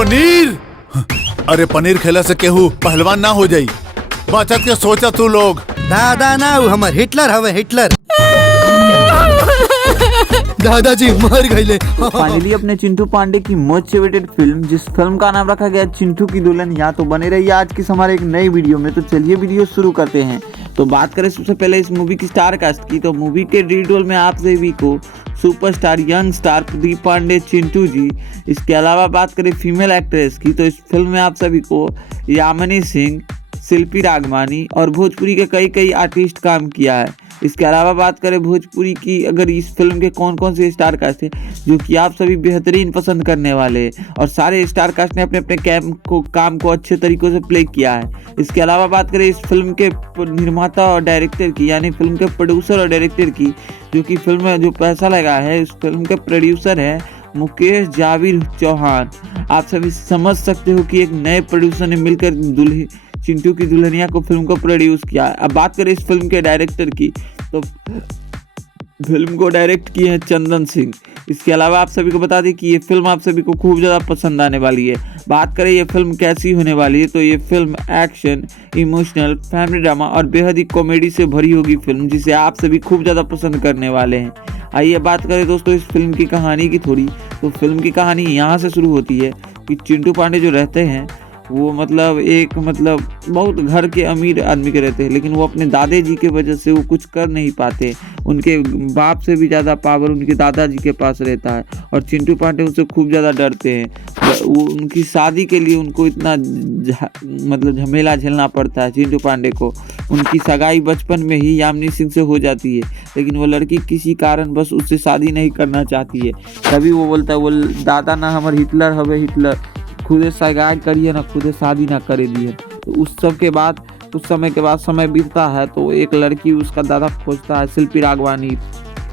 पनीर। अरे पनीर खेला से केहू पहलवान ना हो जाई। बचत के सोचा तू लोग। दादा ना हमर हिटलर हवे हिटलर। दादाजी मर गए। फाइनली अपने चिंटू पांडे की मोस्ट फेवरेटेड फिल्म, जिस फिल्म का नाम रखा गया चिंटू की दुल्हनिया, तो बने रहिए आज की हमारे एक नई वीडियो में। तो चलिए वीडियो शुरू करते हैं। तो बात करें सबसे पहले इस मूवी की स्टार कास्ट की, तो मूवी के लीड रोल में आप सभी को superstar young star Pradeep Pandey Chintu ji. इसके अलावा बात करें फीमेल एक्ट्रेस की, तो इस फिल्म में आप सभी को यामिनी सिंह, शिल्पी रागमानी और भोजपुरी के कई आर्टिस्ट काम किया है। इसके अलावा बात करें भोजपुरी की, अगर इस फिल्म के कौन कौन से स्टार कास्ट है जो कि आप सभी बेहतरीन पसंद करने वाले हैं, और सारे स्टार कास्ट ने अपने अपने काम को अच्छे तरीक़ों से प्ले किया है। इसके अलावा बात करें इस फिल्म के निर्माता और डायरेक्टर की, यानी फिल्म के प्रोड्यूसर और डायरेक्टर की, जो कि फिल्म में जो पैसा लगा है, इस फिल्म के प्रोड्यूसर है मुकेश जावेद चौहान। आप सभी समझ सकते हो कि एक नए प्रोड्यूसर ने मिलकर चिंटू की दुल्हनिया को फिल्म को प्रोड्यूस किया है। अब बात करें इस फिल्म के डायरेक्टर की, तो फिल्म को डायरेक्ट किए हैं चंदन सिंह। इसके अलावा आप सभी को बता दें कि ये फिल्म आप सभी को खूब ज़्यादा पसंद आने वाली है। बात करें ये फिल्म कैसी होने वाली है, तो ये film action, emotional, family drama और बेहद ही कॉमेडी से भरी होगी फिल्म, जिसे आप सभी खूब ज़्यादा पसंद करने वाले हैं। आइए बात करें दोस्तों इस फिल्म की कहानी की थोड़ी। तो फिल्म की कहानी यहाँ से शुरू होती है कि चिंटू पांडे जो रहते हैं वो बहुत घर के अमीर आदमी के रहते हैं, लेकिन वो अपने दादाजी की वजह से वो कुछ कर नहीं पाते। उनके बाप से भी ज़्यादा पावर उनके दादाजी के पास रहता है, और चिंटू पांडे उनसे खूब ज़्यादा डरते हैं। वो उनकी शादी के लिए उनको इतना झमेला झेलना पड़ता है चिंटू पांडे को। उनकी सगाई बचपन में ही यामिनी सिंह से हो जाती है, लेकिन वो लड़की किसी कारण बस उससे शादी नहीं करना चाहती है। तभी वो बोलता है, वो दादा ना हमारे हिटलर हवे हिटलर, खुदे सगाई करिए ना, खुदे शादी ना करे दिए। तो उस समय के बाद समय बीतता है, तो एक लड़की उसका दादा खोजता है शिल्पी रागवानी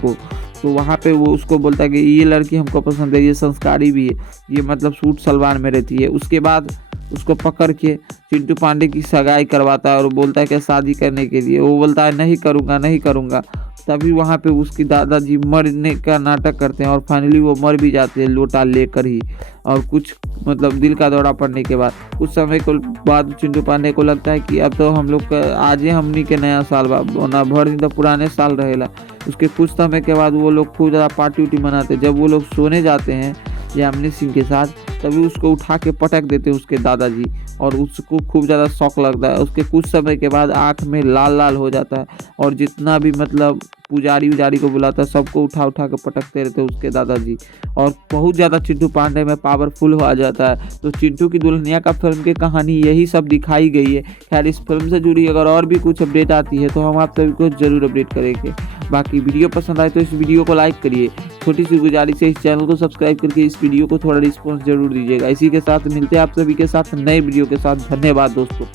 को। तो वहाँ पे वो उसको बोलता है कि ये लड़की हमको पसंद है, ये संस्कारी भी है, ये सूट सलवार में रहती है। उसके बाद उसको पकड़ के चिंटू पांडे की सगाई करवाता है और बोलता है कि शादी करने के लिए। वो बोलता है नहीं करूँगा नहीं करूँगा। तभी वहाँ पे उसकी दादाजी मरने का नाटक करते हैं और फाइनली वो मर भी जाते हैं लोटा लेकर ही। और कुछ दिल का दौरा पड़ने के बाद कुछ समय को बाद चिंटू पांडे को लगता है कि अब तो हम लोग का आज ही हमनी के नया साल ना भर दिन तो पुराने साल रहेला। उसके कुछ समय के बाद वो लोग खूब ज़्यादा पार्टी उटी मनाते। जब वो लोग सोने जाते हैं यामिनी सिंह के साथ, तभी उसको उठा के पटक देते हैं उसके दादाजी, और उसको खूब ज़्यादा शौक लगता है। उसके कुछ समय के बाद आँख में लाल लाल हो जाता है, और जितना भी पुजारी उजारी को बुलाता है सबको उठा के पटकते रहते हैं उसके दादाजी, और बहुत ज़्यादा चिंटू पांडे में पावरफुल हो जाता है। तो चिंटू की दुल्हनिया का फिल्म की कहानी यही सब दिखाई गई है। खैर इस फिल्म से जुड़ी अगर और भी कुछ अपडेट आती है तो हम आप सभी को जरूर अपडेट करेंगे। बाकी वीडियो पसंद आए तो इस वीडियो को लाइक करिए। छोटी सी गुजारिश है, इस चैनल को सब्सक्राइब करके इस वीडियो को थोड़ा रिस्पॉन्स जरूर दीजिएगा। इसी के साथ मिलते हैं आप सभी के साथ नए वीडियो के साथ। धन्यवाद दोस्तों।